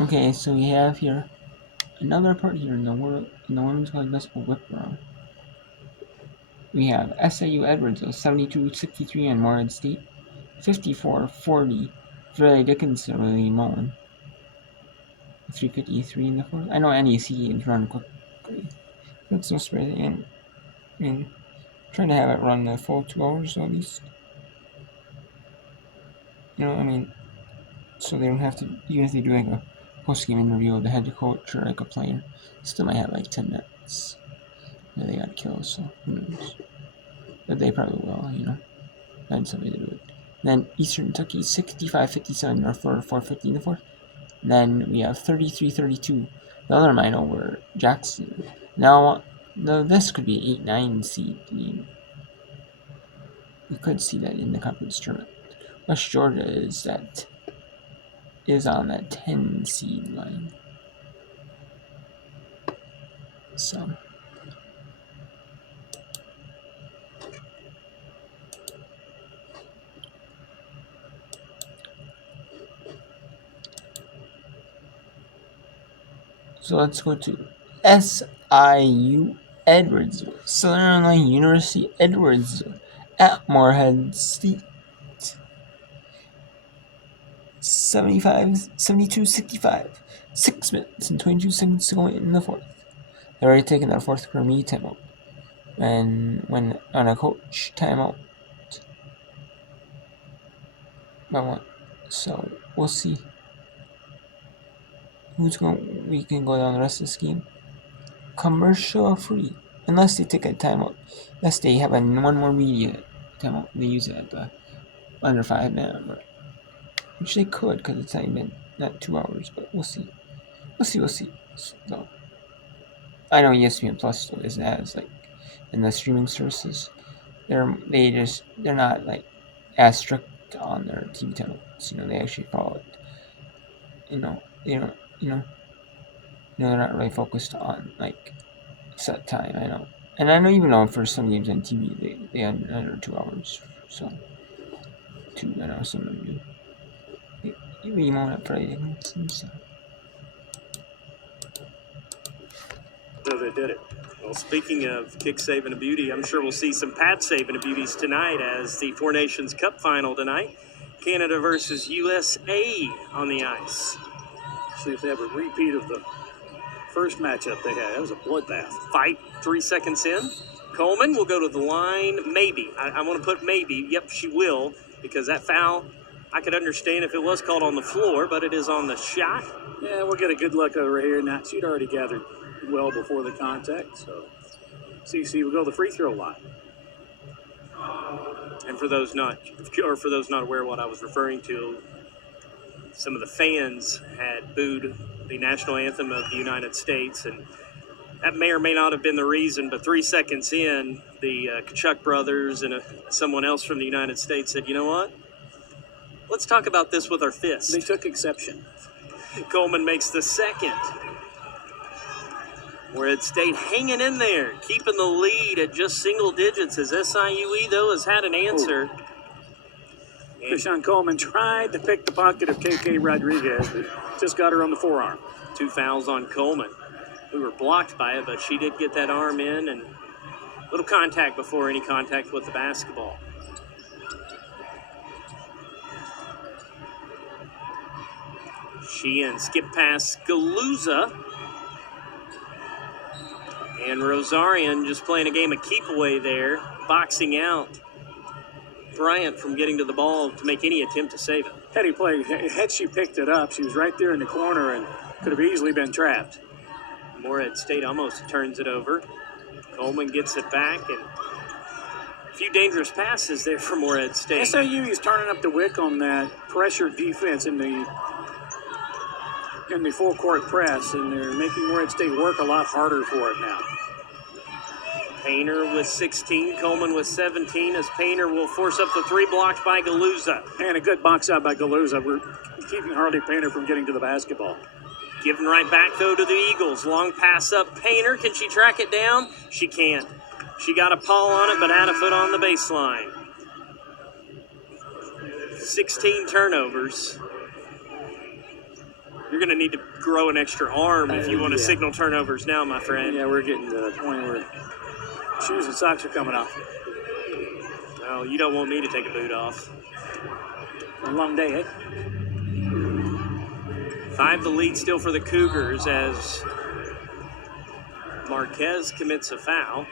Okay, so we have here another part here in the women's college basketball whip around. We have SIU Edwards 72-63 on Morehead State, 54-40 Fairleigh Dickinson Willie Mullen, 3:53 in the fourth. I know NEC is run quickly. That's no spread, and I mean, trying to have it run the full 2 hours at least. I mean, so they don't have to, even if they do like a post-game interview with the head coach or like a player, still might have like 10 minutes that they got to kill, so who knows. But they probably will, find somebody to do it. Then Eastern Kentucky 65-57 North Florida 4:50 in the fourth. Then we have 33-32 the other minor were Jackson. Now this could be an 8-9 seed. We could see that in the conference tournament. West Georgia is on that 10 seed line. So let's go to SIU Edwardsville, Southern Illinois University Edwardsville at Morehead State. 72-65. 6 minutes and 22 seconds to go in the fourth. They're already taking their fourth quarter media timeout. And when on a coach timeout. So we'll see. We can go down the rest of this game. Commercial free. Unless they take a timeout. Unless they have one more media timeout. They use it at the under 5 minute mark. Which they could because it's not 2 hours, but we'll see. We'll see. So, I know ESPN Plus still isn't as like in the streaming services. They're not like as strict on their TV timeouts. They actually follow it. They're not really focused on like set time. I know, and I know even though for some games on TV they under 2 hours. So I know some of them do. You won't have Friday so. So they did it. Well, speaking of kick saving a beauty, I'm sure we'll see some pad saving a beauties tonight as the Four Nations Cup final tonight. Canada versus USA on the ice. See if they have a repeat of the first matchup they had. That was a bloodbath. Fight 3 seconds in. Coleman will go to the line. Maybe. I want to put maybe. Yep, she will, because that foul, I could understand if it was called on the floor, but it is on the shot. Yeah, we'll get a good look over here. Now, she'd already gathered well before the contact, so CC will go to the free throw line. And for those not aware of what I was referring to, some of the fans had booed the national anthem of the United States, and that may or may not have been the reason, but 3 seconds in, the Kachuk brothers and someone else from the United States said, you know what? Let's talk about this with our fists. They took exception. Coleman makes the second. Morehead State hanging in there, keeping the lead at just single digits as SIUE, though, has had an answer. Krishan Coleman tried to pick the pocket of KK Rodriguez, but just got her on the forearm. 2 fouls on Coleman. We were blocked by it, but she did get that arm in, and a little contact before any contact with the basketball. Sheehan skip past Galuza. And Rosarian just playing a game of keep away there, boxing out Bryant from getting to the ball to make any attempt to save it. Had she picked it up, she was right there in the corner and could have easily been trapped. Morehead State almost turns it over. Coleman gets it back, and a few dangerous passes there for Morehead State. SIU is turning up the wick on that pressure defense in the full court press, and they're making Morehead State work a lot harder for it now. Painter with 16, Coleman with 17, as Painter will force up the 3 blocked by Galuza. And a good box out by Galuza. We're keeping Harley Painter from getting to the basketball. Given right back, though, to the Eagles. Long pass up Painter. Can she track it down? She can't. She got a paw on it, but had a foot on the baseline. 16 turnovers. You're going to need to grow an extra arm if you want to Yeah. signal turnovers now, my friend. Yeah, we're getting to the point where shoes and socks are coming off. Oh, you don't want me to take a boot off. A long day, eh? 5 the lead still for the Cougars as Marquez commits a foul.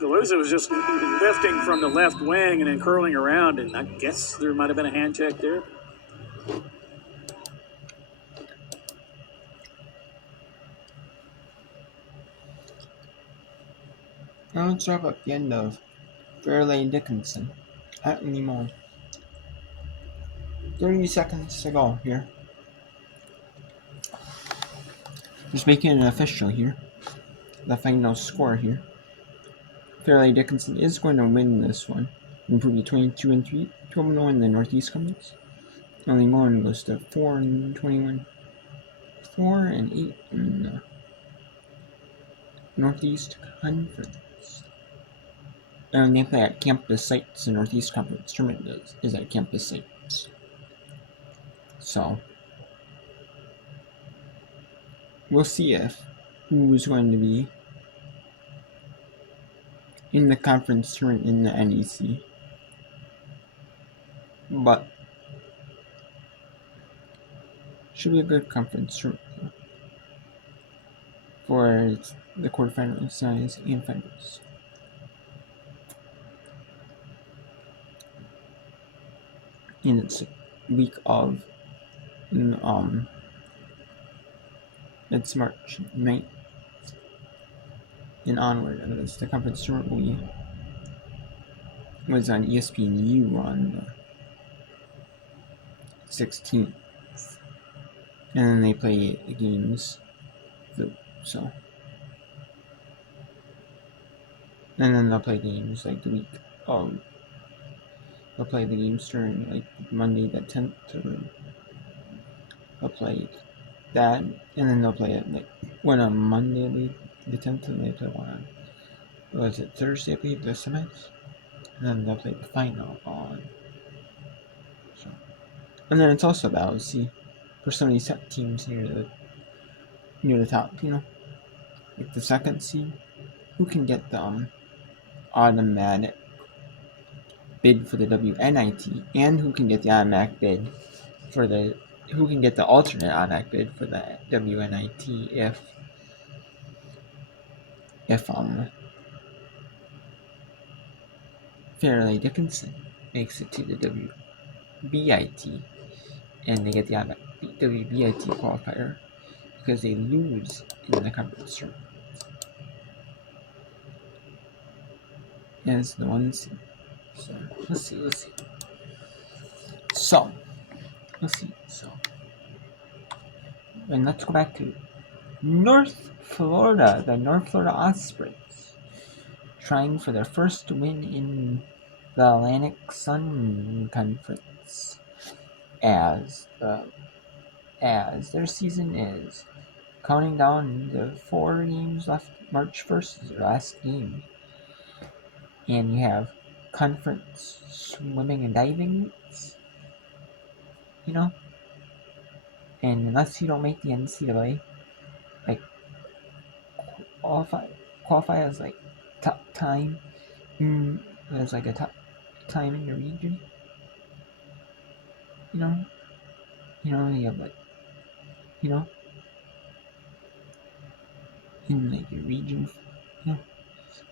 Galuza was just lifting from the left wing and then curling around, and I guess there might have been a hand check there. Now let's wrap up the end of Fairleigh Dickinson. Not anymore. 30 seconds to go here. Just making it official here. The final score here. Fairleigh Dickinson is going to win this one. Improve to 22-3, 12-0 in the Northeast Conference. Only one goes to 4-21, 4-8 in the Northeast Conference. And they play at campus sites. The Northeast Conference tournament is at campus sites. So we'll see who's going to be in the conference tournament in the NEC. But should be a good conference tournament for the quarterfinals, semis, and finals. And it's a week of it's March 9th and onward. As the conference tournament was on ESPNU on the 16th, and then they play the games. So, and then they'll play games like the week of. They'll play the games during like Monday the 10th, or they'll play that, and then they'll play it like when on Monday the 10th, and they play one on, was it Thursday, I believe, the semis, and then they'll play the final on. So, and then it's also about, see, for some of these teams near the top, like the second seed, who can get the automatic bid for the WNIT, and who can get the automatic bid for who can get the alternate automatic bid for the WNIT if Fairleigh Dickinson makes it to the WBIT, and they get the automatic WBIT qualifier because they lose in the conference tournament. As the 1 seed. So let's see. So let's see. And let's go back to North Florida. The North Florida Ospreys trying for their first win in the Atlantic Sun Conference as their season is counting down the 4 games left. March 1st is their last game. And you have conference swimming and diving, and unless you don't make the NCAA, like qualify as like top time, as like a top time in your region, you have like, in like your region, you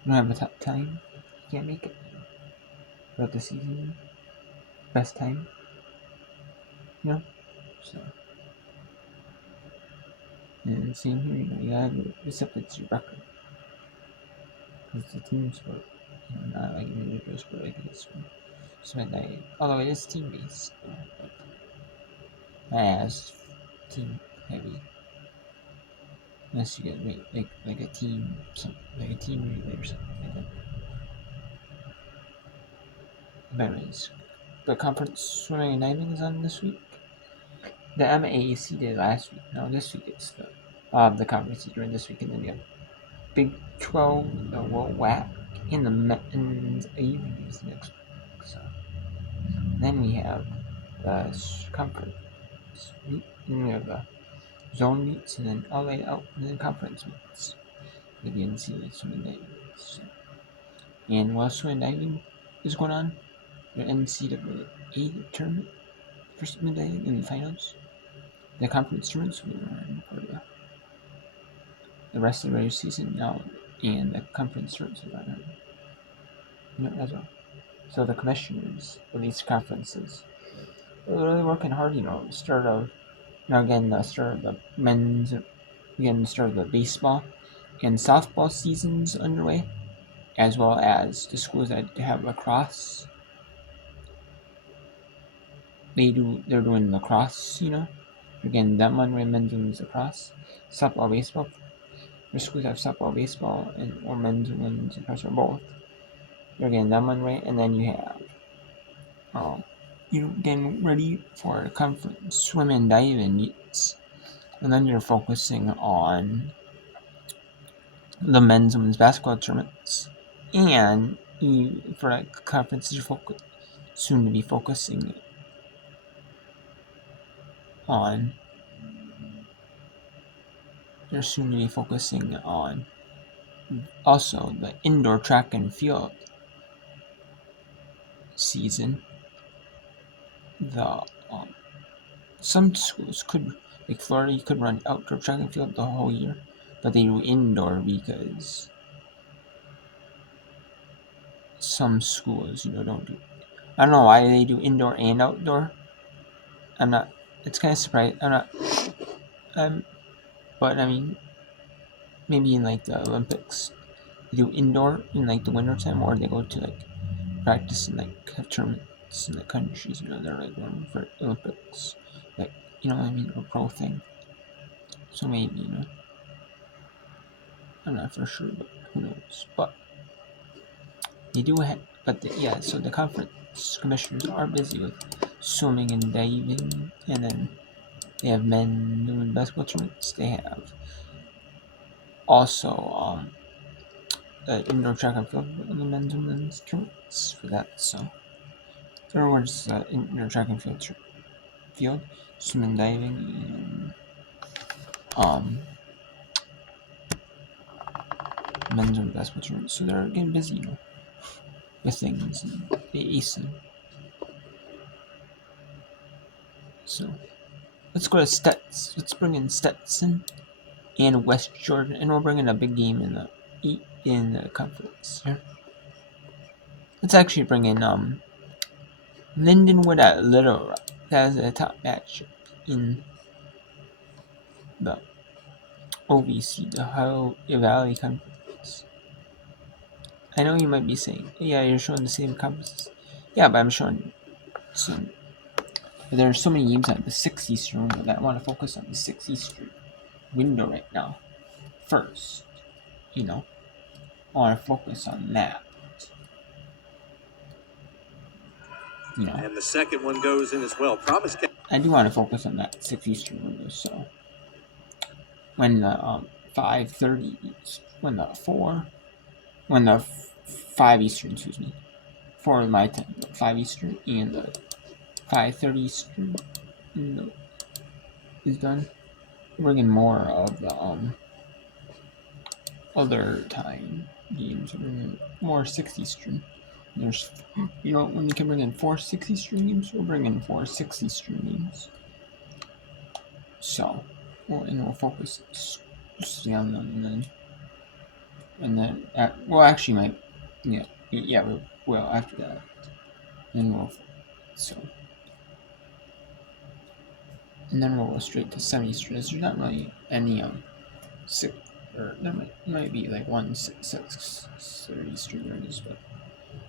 don't have a top time, you can't make it throughout the season, best time, so. And same here, you gotta accept your record. Because it's a team sport, not like an individual sport like this one. So although it is team based, as team heavy. Unless you get like a team, like a team relay or something like that. But anyways, the conference swimming and diving is on this week. The MAAC did last week. Now this week it's the conference is during this week, and then you have Big 12, the World WAC, and the men's AVs next week. So then we have the conference week And we have the zone meets and then LA out and then conference meets. The NCAA swimming diving. So, and while swimming diving is going on, the NCAA tournament for swimming diving in the finals, the conference tournaments will run for the rest of the regular season now, and the conference tournaments will run as well. So the commissioners of these conferences are really working hard. Start of the start of the men's, again the start of the baseball and softball seasons underway, as well as the schools that have lacrosse. They're doing lacrosse. Again that one way men's and women's lacrosse, softball, baseball. The schools have softball, baseball, and or men's and women's lacrosse or both. They're getting that one way, and then you have getting ready for the conference swim and diving meets, and then you're focusing on the men's and women's basketball tournaments, and for like conferences you're soon to be focusing on. You're soon to be focusing on also the indoor track and field season. The some schools could, like Florida, you could run outdoor track and field the whole year, but they do indoor because some schools, don't do. I don't know why they do indoor and outdoor. I'm not. It's kind of surprising. I'm not. But I mean, maybe in like the Olympics, they do indoor in like the winter time, or they go to like practice and like have tournaments in the countries. They're like going for Olympics, like what I mean, or pro thing. So maybe I'm not for sure, but who knows? But they do have, so the conference commissioners are busy with swimming and diving, and then they have men doing basketball tournaments. They have also the indoor track and field in the men's and women's tournaments for that. So, in other words, indoor track and field, swimming, diving, and men's and basketball tournaments. So they're getting busy, with things, and they ace them. So let's go to Stets. Let's bring in Stetson and West Jordan, and we'll bring in a big game in the conference here. Let's actually bring in Lindenwood at Little Rock. That is a top match in the OVC, the Ohio Valley Conference. I know you might be saying, yeah, you're showing the same conferences. Yeah, but I'm showing some. But there are so many games on the 6 Eastern window that I want to focus on the 6 Eastern window right now. First, I want to focus on that. And the second one goes in as well. I do want to focus on that 6 Eastern window. So when the 5:30, when the 5 Eastern, 4 my time, 5 Eastern, and the 5:30 Eastern is done, we're bringing more of the other time games. We're bringing more 6 Eastern. There's, when we can bring in 4 6 Eastern games, we'll bring in 4 6 Eastern games. So, we'll focus on them, and then actually, well, after that, then and then we'll go straight to 7 Eastern. There's not really any 6, or there might be like 1 6 Eastern ranges, but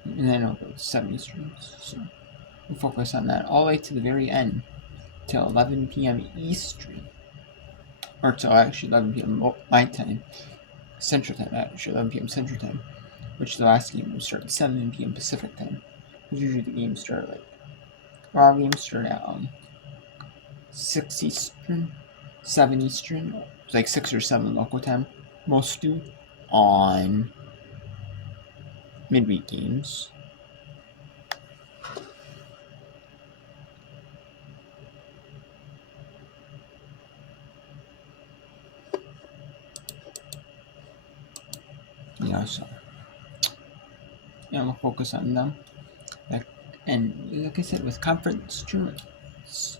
and then I'll go to 7 Eastern. So we'll focus on that all the way to the very end, till 11 p.m. Eastern, or till actually 11 p.m. my time, Central Time. Actually, 11 p.m. Central Time, which the last game will start at 7 p.m. Pacific Time. Usually the games start games start at 6 Eastern, 7 Eastern, like 6 or 7 local time. Most do on midweek games. So we'll focus on them. And like I said, with conference tournaments,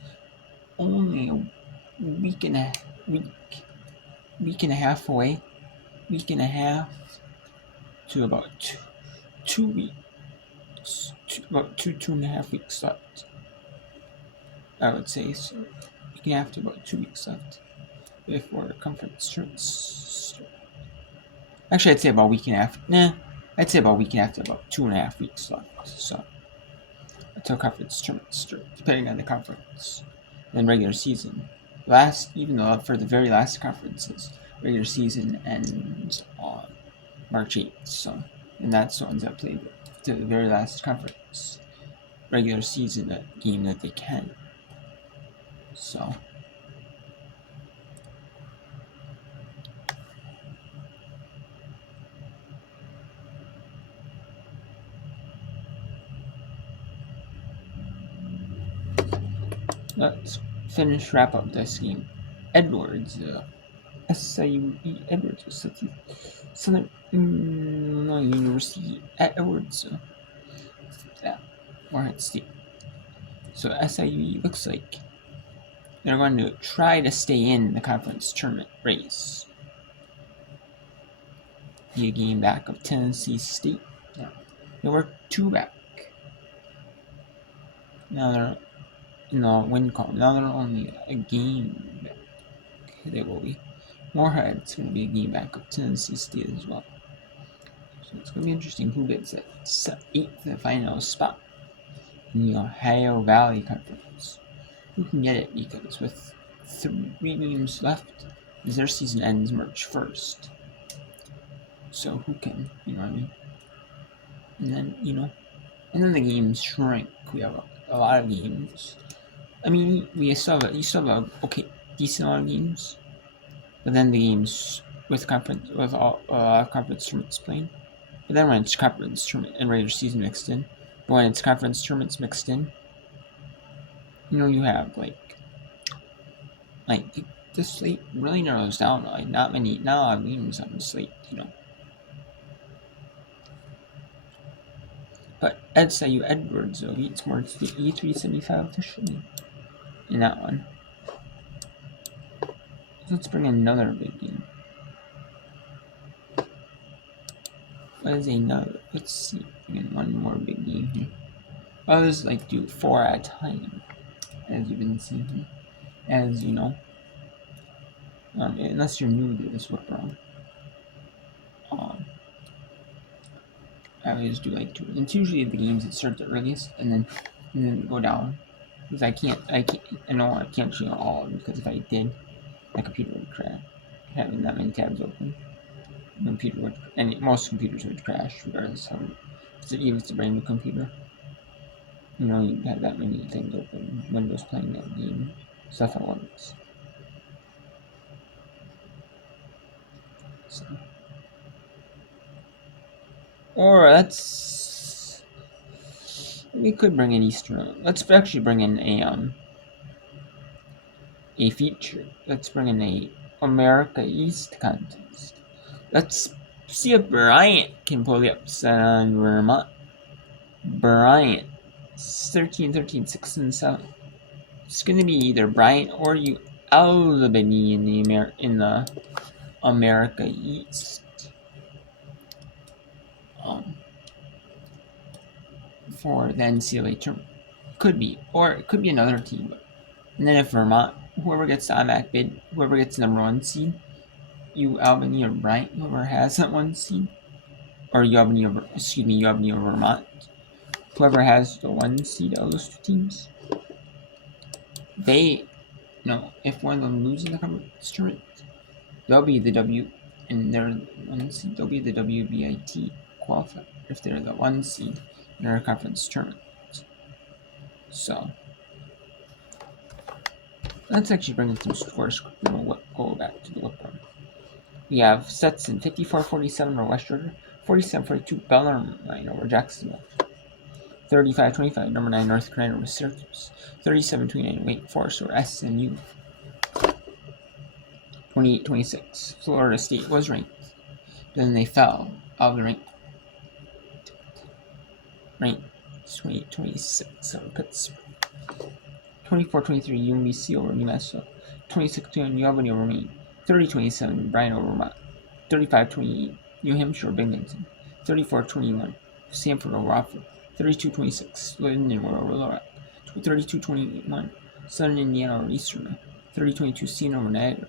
only a week and a half away, to about 2 weeks, about 2.5 weeks left. I would say so. Week and a half to about 2 weeks left before conference tournaments. Actually, I'd say about a week and a half. I'd say about a week and a half to about 2.5 weeks left. So until conference tournaments start, depending on the conference and regular season. Even though for the very last conferences, regular season ends on March 8th. So, and that's the ones that played to the very last conference regular season game that they can. So. Let's wrap up this game. Edwards, SIUE Edwards was Southern University at Edwards. Warren State. So SIUE looks like they're going to try to stay in the conference tournament race. Be a game back of Tennessee State. Now, they were 2 back. Now they're in the win column. Now they're only a game back. They will be. Moorhead's going to be a game back of Tennessee State as well. So it's going to be interesting who gets that 8th final spot in the Ohio Valley Conference. Who can get it, because with 3 games left, as their season ends March 1st. So who can, you know what I mean? And then, the games shrink. We have a lot of games. I mean, you still have a decent amount of games. But then the games with conference tournaments playing. But then when it's conference tournament and regular season mixed in, but when it's conference tournaments mixed in, you have like the slate really narrows down. Like not a lot of games on the slate, But SIU Edwards beats Moore State E375 officially in that one. So let's bring in another big game. What is another? Let's see. Bring in one more big game here. Others do 4 at a time, as you've been seeing here. As you know. Unless you're new to this workaround. I always do 2. It's usually the games that start the earliest and then go down. Because I know I can't show all of them, because if I did, my computer would crash. Having that many tabs open. Most computers would crash, regardless how even if it's a brand new computer. You have that many things open, Windows playing that game, stuff at once. So. Or we could bring in Eastern. Let's actually bring in a feature. Let's bring in a America East contest. Let's see if Bryant can pull the upset on Vermont. Bryant, 13-13, 6-7. It's going to be either Bryant or Albany in the America East. For the NCAA tournament. Could be. Or it could be another team. And then if Vermont, whoever gets the automatic bid, whoever gets the number 1 seed, Albany or Bryant, whoever has that 1 seed, or Albany or Vermont, whoever has the 1 seed of those 2 teams, they, if one of them loses the conference tournament, they'll be the W, and they're 1 seed, they'll be the WBIT qualifier if they're the 1 seed in our conference tournament. So let's actually bring in some scores quickly. We'll go back to the workaround. We have sets in 54-47 over West Georgia, 47-42 Bellarmine over Jacksonville, 35-25 number 9 North Carolina over Syracuse, 37-29 Wake Forest over SMU, 28-26 Florida State was ranked, then they fell Albany ranked 28-26 over Pittsburgh. 24-23 UMBC over New Mexico. 26-21 New Albany over Maine. 30-27 Bryan over Vermont. 35-28 New Hampshire over Binghamton. 34-21 Sanford over Rockford. 32-26 Linden over Little Rock. 32-21 Southern Indiana over Eastern. 30-22 Seton over Niagara.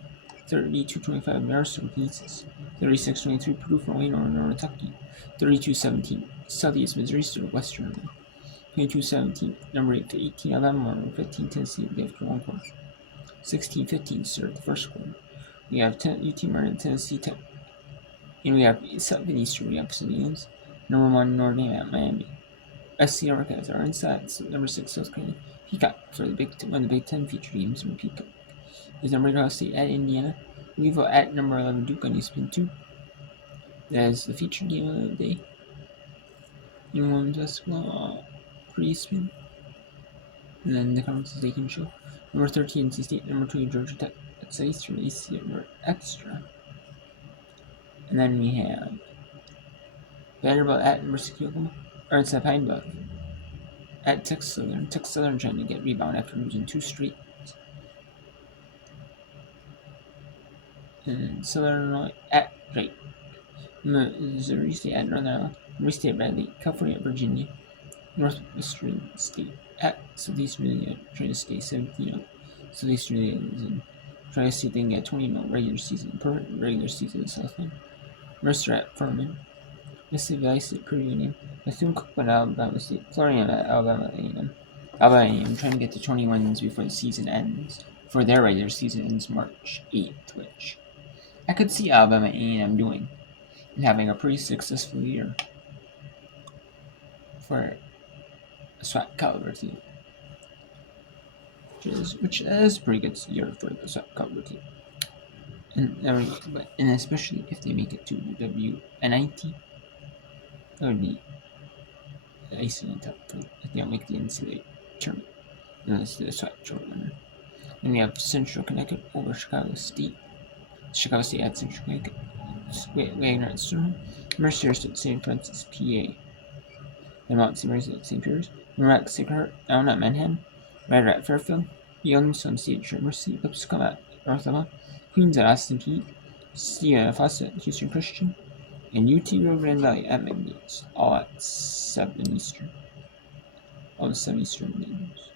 32-25 Marist over Kansas. 36-23 Purdue for Wayne over Kentucky. 32-17 Southeast Missouri over Western. 22-17 number 18 Alabama over 15 Tennessee after one quarter. 16-15 started the first quarter. We have UT Martin, Tennessee Tech. And we have Southern Eastern, we have Pacifians. Number 1 Notre Dame at Miami. SC Archives are inside. So number 6 South Carolina. Peacock for the one of the Big Ten featured games from Peacock. Is number Ohio State at Indiana. Louisville at number 11 Duke on ESPN 2. That is the featured game of the day. In women's basketball for ESPN. And then the conferences they can show. Number 13 NC State, number 2 Georgia Tech. That's Eastern AC number extra. And then we have Vanderbilt at number 6 Oklahoma. Or it's at Pine Bluff. At Texas Southern. Texas Southern trying to get rebound after losing 2 straight. And Southern Illinois at Drake. Missouri State at Northern Iowa. Missouri State at Bradley. California at Virginia. Northwestern State at Southeastern Indiana. Trying to stay 17-0. Southeastern Indiana trying to see if they can get 20-0 regular season. Regular season in Southland. Mercer at Furman. Mississippi Valley State Purdue Union. Bethune-Cookman at Alabama State. Florida at Alabama A&M. Alabama A&M trying to get to 20 wins before the season ends. For their regular season ends March 8th, which I could see Alabama A&M doing and having a pretty successful year for a SWAC caliber team. Which is a pretty good year for the SWAC caliber team. And especially if they make it to the WNIT, that would be the icing on top if they don't make the NCAA tournament. And that's the SWAC tournament. And we have Central Connecticut over Chicago State. Chicago State at Central Connecticut. Wagner at Sterling. Mercer at St. Francis, PA. And Mount St. Mary's at St. Peter's. Merrimack Sacred Heart down at Manhattan. Rider at Fairfield. Youngstown State at Mercy. Lipscomb at North Alabama. Queens at Austin Peay. Stephen F. Foster at Houston Christian. And UT Rio Grande Valley at McNeese. All at 7 Eastern. All the 7 Eastern games.